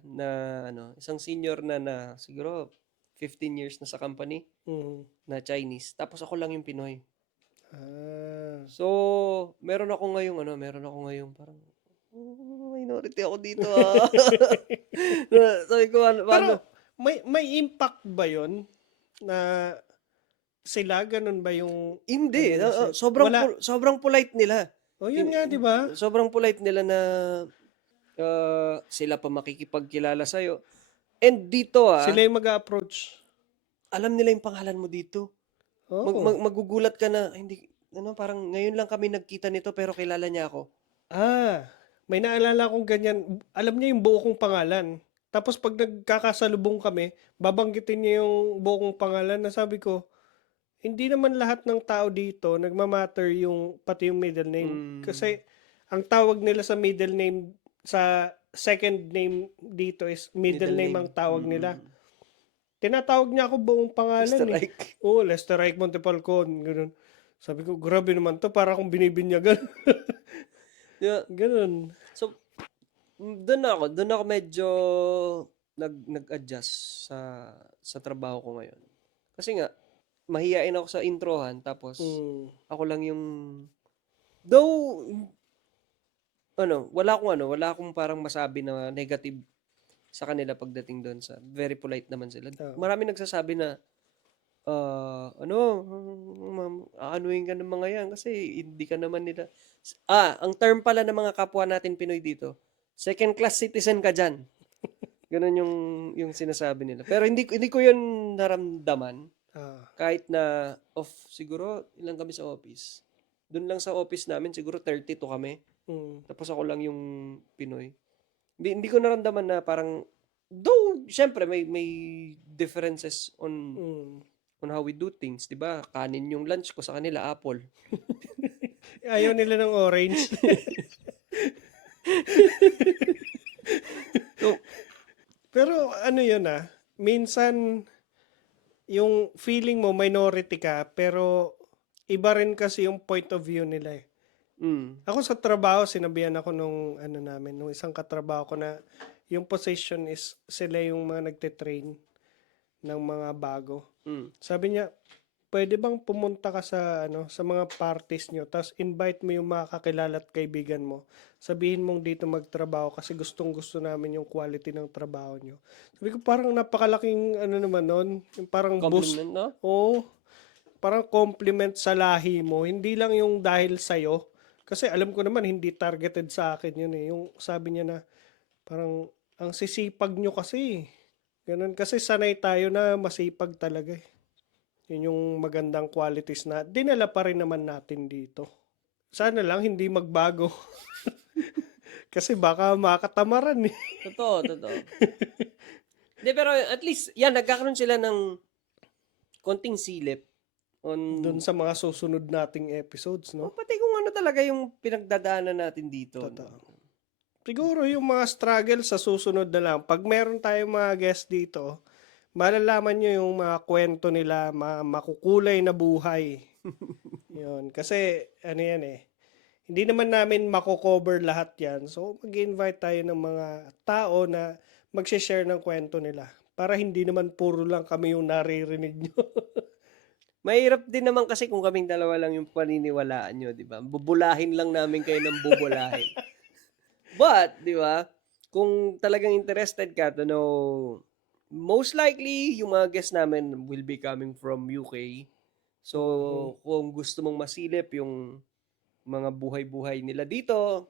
siguro 15 years na sa company na Chinese. Tapos ako lang yung Pinoy. So, meron ako ngayong parang minority ako dito. Sabi ko, Pero may impact ba 'yon na sila ganun ba yung hindi, sobrang polite nila. yun nga, di ba? Sobrang polite nila na sila pa makikipagkilala sa'yo. And dito sila yung mag-approach. Alam nila yung pangalan mo dito. Magugulat ka na, hindi, parang ngayon lang kami nagkita nito pero kilala niya ako. May naalala akong ganyan. Alam niya yung buo kong pangalan. Tapos pag nagkakasalubong kami, babanggitin niya yung buong pangalan na sabi ko, hindi naman lahat ng tao dito nagmamatter yung pati yung middle name. Mm, Kasi ang tawag nila sa middle name, sa second name dito is middle middle name name. ang tawag nila. Tinatawag niya ako buong pangalan Mr. eh. Ike. Oo, Lester Ike Montefalcon, ganun. Sabi ko, grabe naman to, para akong binibinyagan. Yeah. Ganun. So, doon ako medyo nag-adjust sa trabaho ko ngayon. Kasi nga, mahihain ako sa introhan, tapos Mm, ako lang yung, though, wala akong parang masabi na negative sa kanila pagdating doon sa, very polite naman sila. oo. Marami nagsasabi na, ma'am, aanuhin ka ng mga yan kasi hindi ka naman nila. Ang term pala ng mga kapwa natin Pinoy dito, second class citizen ka dyan. Ganun yung sinasabi nila. Pero hindi ko yun naramdaman. Ah, Kahit na siguro ilang kami sa office. Doon lang sa office namin siguro 32 kami. mm, Tapos ako lang yung Pinoy. Hindi ko naramdaman na parang, though syempre may differences mm. on how we do things, 'di ba? Kanin yung lunch ko, sa kanila apple. Ayaw nila ng orange. So, Pero ano yun minsan yung feeling mo minority ka, pero iba rin kasi yung point of view nila eh. Ako sa trabaho, sinabihan ako nung isang katrabaho ko na yung position is sila yung mga nagte-train ng mga bago. Sabi niya, pwede bang pumunta ka sa mga parties nyo, tapos invite mo yung mga kakilala at kaibigan mo. Sabihin mong dito magtrabaho kasi gustong-gusto namin yung quality ng trabaho nyo. Sabi ko, parang napakalaking naman nun. Yung parang boost. compliment, no? Oo, parang compliment sa lahi mo. Hindi lang yung dahil sa'yo. Kasi alam ko naman, hindi targeted sa akin yun eh. Yung sabi niya na, parang, ang sisipag nyo kasi. Ganun. Kasi sanay tayo na masipag talaga eh. Yun yung magandang qualities na dinala pa rin naman natin dito. Sana lang hindi magbago. Kasi baka makatamaran eh. Totoo. Hindi, pero at least, yan, nagkakaroon sila ng konting silip on, Doon sa mga susunod nating episodes, no? pati kung ano talaga yung pinagdadaanan natin dito. Totoo. No? Siguro yung mga struggle sa susunod na lang. Pag meron tayong mga guest dito, malalaman nyo yung mga kwento nila, makukulay na buhay. Yun. Kasi, ano yan eh. Hindi naman namin mako-cover lahat yan. So, mag-invite tayo ng mga tao na mag-share ng kwento nila. Para hindi naman puro lang kami yung naririnig nyo. Mahirap din naman kasi kung kaming dalawa lang yung paniniwalaan nyo, di ba? Bubulahin lang namin kayo ng bubulahin. But, di ba, kung talagang interested ka to know, most likely, yung mga guests namin will be coming from UK. So, kung gusto mong masilip yung mga buhay-buhay nila dito,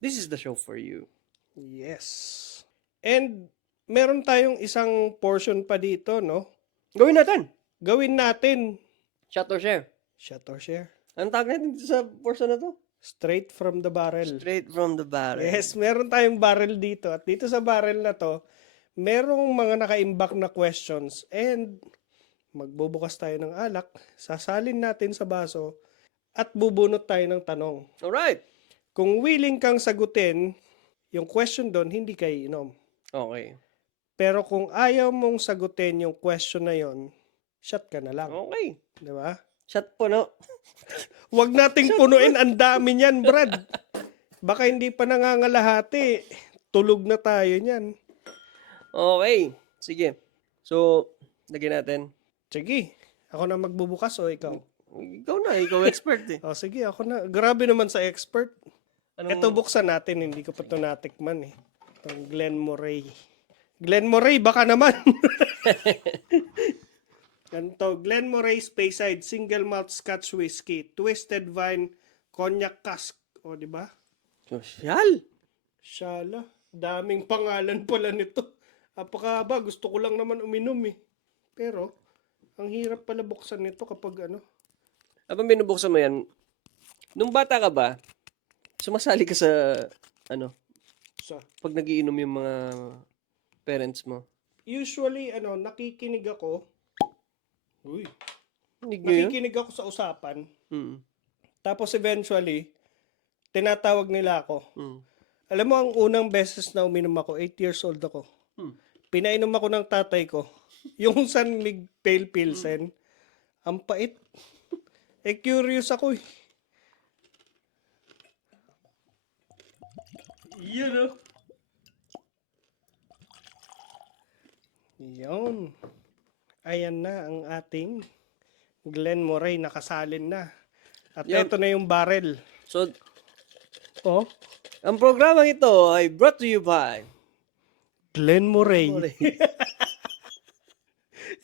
this is the show for you. Yes. And, meron tayong isang portion pa dito, no? Gawin natin. Gawin natin. Shot or share. Shot or share. Anong tawag natin dito sa portion na to? Straight from the barrel. Straight from the barrel. Yes, meron tayong barrel dito. At dito sa barrel na to, merong mga naka-imbak na questions. And magbubukas tayo ng alak, sasalin natin sa baso, at bubunot tayo ng tanong. Alright. Kung willing kang sagutin, yung question doon, hindi kayo inom. Okay. Pero kung ayaw mong sagutin yung question na yon, shot ka na lang. Okay. Di ba? Shot po, no? Huwag nating punuin, ang dami niyan, Brad. Baka hindi pa nangangalahati. Tulog na tayo niyan. Okay. Sige. So, lagyan natin. Sige, ako na magbubukas o ikaw? Ikaw expert eh. O sige, ako na. Grabe naman sa expert. Anong- Ito buksan natin, hindi ko pa ito natikman eh. Itong Glenmorangie. Glenmorangie, baka naman. Ganito, Glenmorangie Speyside Single Malt Scotch Whiskey, Twisted Vine Cognac Cask. O, di ba? Social. Shala, daming pangalan pala nito. Apakaba, gusto ko lang naman uminom eh. Pero, ang hirap pala buksan nito kapag ano. Habang binubuksan mo yan, nung bata ka ba, sumasali ka sa, Sa, pag nagiinom yung mga parents mo? Usually, nakikinig ako. Uy. Hindi nyo yun? Nakikinig ako sa usapan. Mm. Tapos eventually, tinatawag nila ako. Mm. Alam mo, ang unang beses na uminom ako, 8 years old ako. Hmm. Pinainom ako ng tatay ko. Yung San Mig Pale Pilsen. Ang pait. Curious ako eh. Yun, oh. Yun. Ayan na ang ating Glen Moray. Nakasalin na. At Yun. ito na yung barrel. So, Oh, ang programang ito ay brought to you by Glen Moray.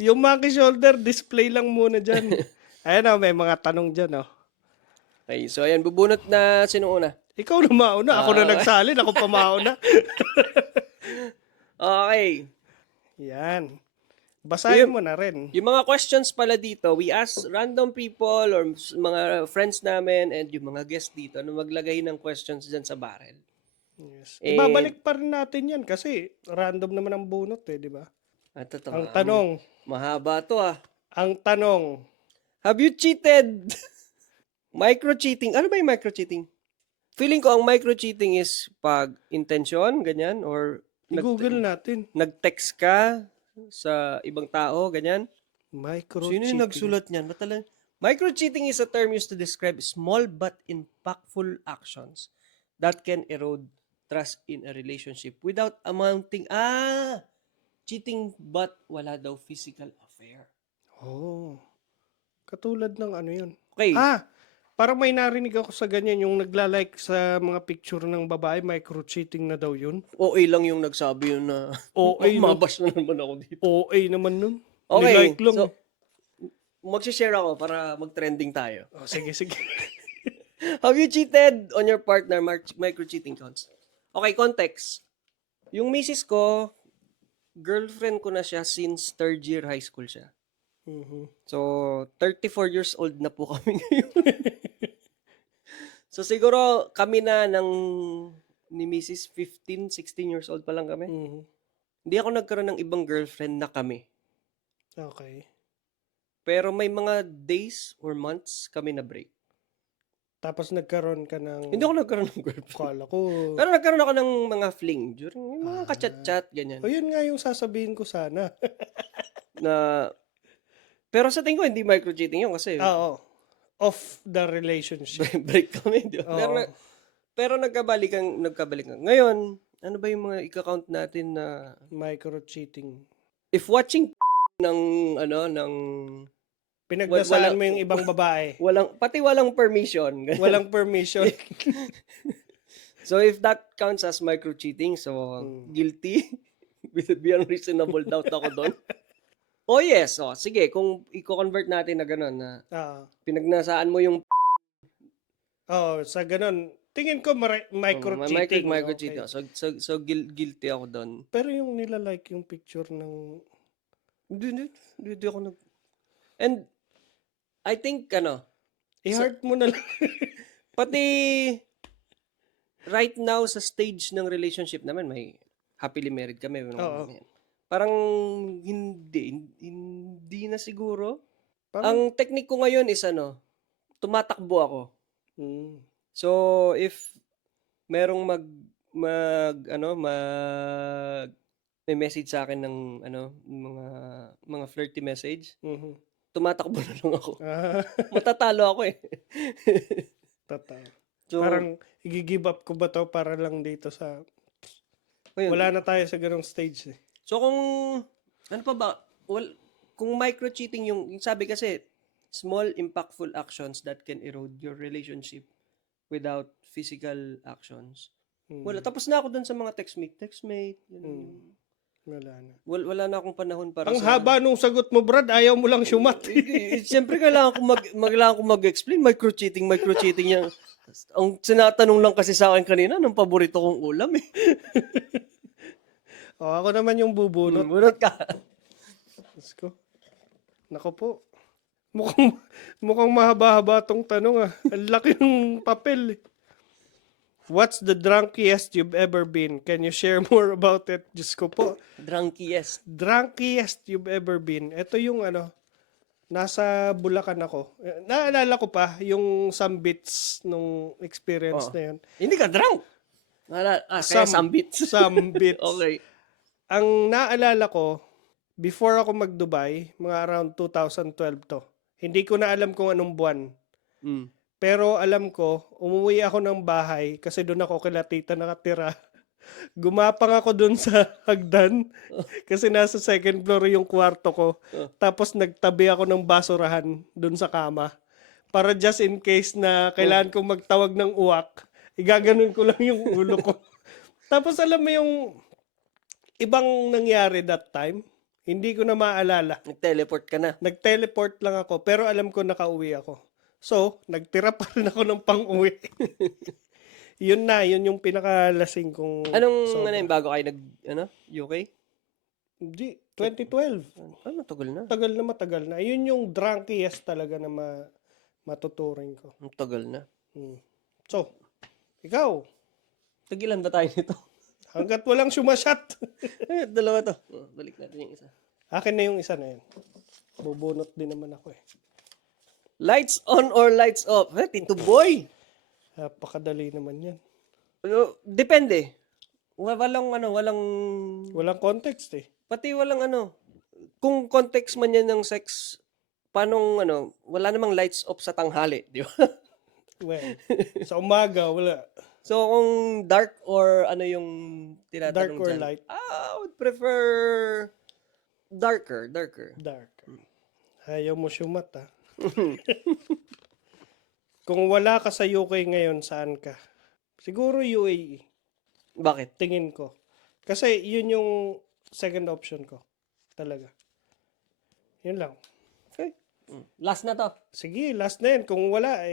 Yung monkey shoulder, display lang muna dyan. Ayan o, may mga tanong dyan o. Okay, so ayan, bubunot na sino una? Ikaw na mauna. Ako na nagsalin. Ako pa mauna. Okay. Yan. Basahin mo na rin. Yung mga questions pala dito, we ask random people or mga friends namin and yung mga guests dito na maglagay ng questions dyan sa barrel. Yes. Ibabalik pa rin natin yan kasi random naman ang bunot eh, di ba? At ito, Ang tanong. mahaba to ah. Ang tanong. Have you cheated? Micro-cheating. Ano ba yung micro-cheating? Feeling ko ang micro-cheating is pag intention, ganyan, or I-google natin. nag-text ka sa ibang tao, ganyan. Micro-cheating. Sino yung nagsulat niyan? Micro-cheating is a term used to describe small but impactful actions that can erode trust in a relationship without amounting, cheating but wala daw physical affair. Oh. Katulad ng ano yun. Okay. Parang may narinig ako sa ganyan, yung nagla-like sa mga picture ng babae, micro-cheating na daw yun. OA lang yung nagsabi yun na OA, no? mabas na naman ako dito. OA naman nun. Okay, Nilike lang. so mag-share ako para mag-trending tayo. Oh, sige, sige. Have you cheated on your partner? Micro-cheating counts. Okay, context. Yung misis ko, girlfriend ko na siya since third year high school siya. Mhm. So, 34 years old na po kami ngayon. So, siguro kami na ni Mrs. 15, 16 years old pa lang kami. Mhm. Hindi ako nagkaroon ng ibang girlfriend na kami. Okay. Pero may mga days or months kami na break. Tapos nagkaroon ka ng... Hindi ako nagkaroon ng girlfriend. Kala ko... Pero nagkaroon ako ng mga fling during yung mga kachat-chat, ganyan. O yun nga yung sasabihin ko sana. Na, pero sa tingin ko, hindi micro-cheating yun kasi Oo. Off the relationship. break kami. Di ba? Oo. Pero nagkabalikan. Ngayon, ano ba yung mga ika-count natin na Micro-cheating. if watching ng Pinagdasaan Wala- mo yung ibang babae. pati walang permission. Walang permission. So if that counts as micro-cheating, so guilty with beyond reasonable doubt ako doon. Oh yes, sige, kung i-convert natin na gano'n na pinagnasaan mo yung Sa ganun. Tingin ko micro-cheating. micro-cheating. Okay. So guilty ako doon. Pero yung nilalike yung picture ng... Hindi ako And I think I-heart mo na lang. pati right now sa stage ng relationship naman may happily married kami. Oo. Parang hindi na siguro. Parang- Ang technique ko ngayon is tumatakbo ako. So if merong may message sa akin ng mga flirty message, Mhm. tumatakbo na lang ako. Ah, Matatalo ako eh. totoo. So, Parang i-give up ko ba to para lang dito sa... ayun. Wala na tayo sa ganong stage eh. So kung ano pa ba? Kung micro-cheating yung sabi kasi small impactful actions that can erode your relationship without physical actions. Wala, tapos na ako dun sa mga textmate. Wala na. Wala na akong panahon para Ang haba nung sagot mo, Brad. Ayaw mo lang syumat. Siyempre kailangan ko mag-explain micro-cheating yan. Ang sinatanong lang kasi sa akin kanina ng paborito kong ulam eh. Ako naman yung bubunot. Bunot ka. Let's go. Nako po. Mukhang mahaba-haba tong tanong ah. Ang laki ng papel eh. What's the drunkiest you've ever been? Can you share more about it? Diyos ko po. Drunkiest. Drunkiest you've ever been. Ito yung nasa Bulacan ako. Naalala ko pa yung some bits nung experience Oh. na yun. Hindi ka drunk. Kaya Some- some bits. Some bits. Okay. Ang naalala ko, before ako mag-Dubai, mga around 2012 to. Hindi ko na alam kung anong buwan. Mm. Pero alam ko, umuwi ako ng bahay kasi doon ako kila tita nakatira. Gumapang ako doon sa hagdan kasi nasa second floor yung kwarto ko. Tapos nagtabi ako ng basurahan doon sa kama. Para just in case na kailangan kong magtawag ng uwak, igaganon ko lang yung ulo ko. Tapos alam mo yung ibang nangyari that time, hindi ko na maalala. Nag-teleport ka na. Nag-teleport lang ako, pero alam ko nakauwi ako. So, nagtira pa rin ako ng pang-uwi. Yun yung pinakalasing kong Anong sobra. yung bago kayo UK? Hindi, 2012. Matagal na. Matagal na. Yun yung drunkiest talaga na matuturing ko. Matagal na. So, ikaw, Tagilan ba tayo nito? hanggat walang sumasyat. Dalawa to. Balik natin yung isa. Akin na yung isa na yun. Bubunot din naman ako eh. Lights on or lights off? Tito Boy! Napakadali naman yan. Depende. Walang Walang context eh. pati walang kung context man yan ng sex, paanong wala namang lights off sa tanghali, di ba? Well, sa umaga, wala. So, kung dark or yung Dark tinatanong or dyan? light? I would prefer darker. Dark. Ayaw mo syumat ah. Kung wala ka sa UK ngayon, saan ka? Siguro UAE, Bakit? tingin ko. Kasi yun yung second option ko. Talaga. Yun lang. Okay. Last na to. Sige, last na yun. Kung wala,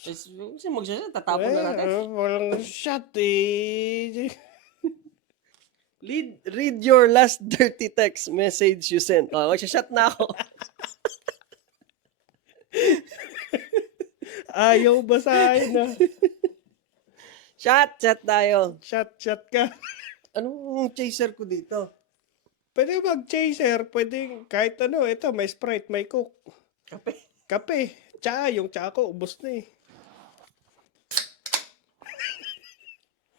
Kasi magsasya, tatapon na natin. walang shot eh. Read your last dirty text message you sent. Magsashot na ako. Ayaw basahin na. Shot tayo. Shot ka. Anong chaser ko dito? Pwede mag-chaser. Pwede kahit ito, may Sprite, may Coke. Kape. Tsaa, yung tsaa ko, ubos na eh.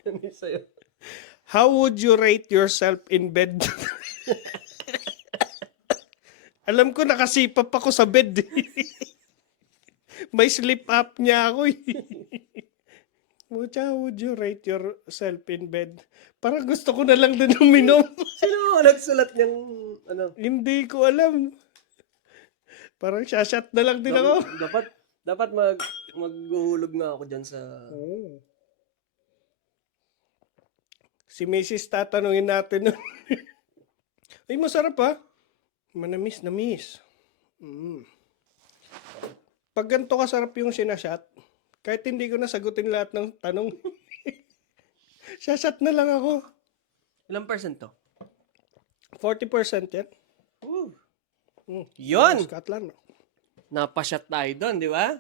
Ano sa'yo? How would you rate yourself in bed? Alam ko nakasipap ako sa bed. May sleep apnea ako eh. How would you rate yourself in bed? Parang gusto ko na lang din uminom. Sino nagsulat niyang Hindi ko alam. Parang shot na lang din ako. Dapat maghuhulog na ako dyan sa... Si Mrs. tatanungin natin. Ay, masarap ha. Manamis. Pag ganito kasarap yung sinashot, kahit hindi ko nasagutin lahat ng tanong, shashot na lang ako. Ilang percent to? 40% yan. Yun! Scotland. Napashot tayo doon, di ba?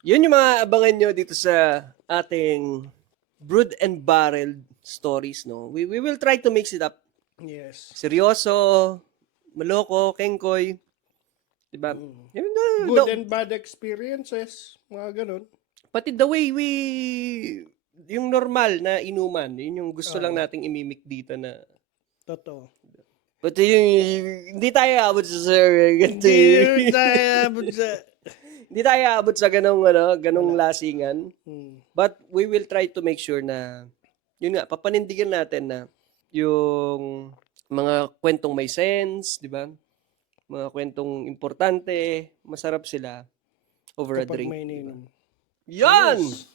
Yun yung mga abangan nyo dito sa ating Brood and Barreled stories, no? We will try to mix it up. Yes. Seryoso, maloko, kengkoy. Diba? Good and bad experiences. Mga ganun. Pati the way yung normal na inuman, yun yung gusto lang nating imimik dito na. Totoo. Pati yung, hindi tayo abot sa hindi tayo abot sa ganong lasingan. But we will try to make sure na, yun nga, papanindigan natin na yung mga kwentong may sense, di ba? Mga kwentong importante, masarap sila over a Kapag drink. may ininom. Yan! Yes.